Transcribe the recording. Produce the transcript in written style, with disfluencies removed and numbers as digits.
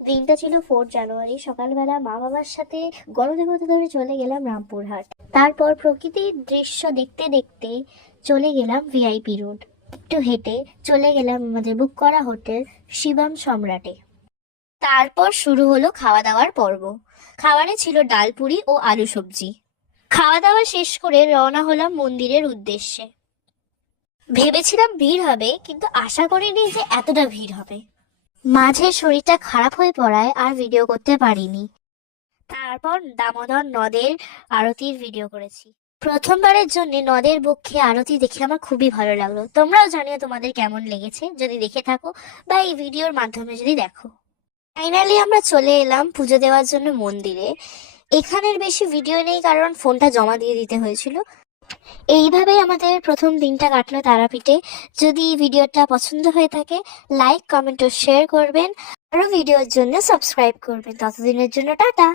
দিনটা ছিল 4 জানুয়ারি। সকালবেলা মা বাবার সাথে গণদেবতা ধরে চলে গেলাম রামপুরহাট। তারপর প্রকৃতির দৃশ্য দেখতে দেখতে চলে গেলাম ভিআইপি রোড। একটু হেঁটে চলে গেলাম আমাদের বুক করা হোটেল শিবম সম্রাটে। তারপর শুরু হলো খাওয়া দাওয়ার পর্ব। খাবারে ছিল ডাল পুরি ও আলু সবজি। খাওয়া দাওয়া শেষ করে রওনা হলাম মন্দিরের উদ্দেশ্যে। ভেবেছিলাম ভিড় হবে, কিন্তু আশা করিনি যে এতটা ভিড় হবে। মাঝে শরীরটা খারাপ হয়ে পড়ায় আর ভিডিও করতে পারিনি। তারপর দামোদর নদের আরতির ভিডিও করেছি। প্রথমবারের জন্য নদের বক্ষে আরতি দেখে আমার খুবই ভালো লাগলো। তোমরাও জানিও তোমাদের কেমন লেগেছে, যদি দেখে থাকো বা এই ভিডিওর মাধ্যমে যদি দেখো। ফাইনালি আমরা চলে এলাম পুজো দেওয়ার জন্য মন্দিরে। এখানের বেশি ভিডিও নেই, কারণ ফোনটা জমা দিয়ে দিতে হয়েছিল। এইভাবেই আমাদের প্রথম দিনটা কাটলো তারাপীঠে। যদি ভিডিওটা পছন্দ হয়ে থাকে, লাইক, কমেন্ট ও শেয়ার করবেন। আরো ভিডিওর জন্য সাবস্ক্রাইব করবেন। ততদিনের জন্য টাটা।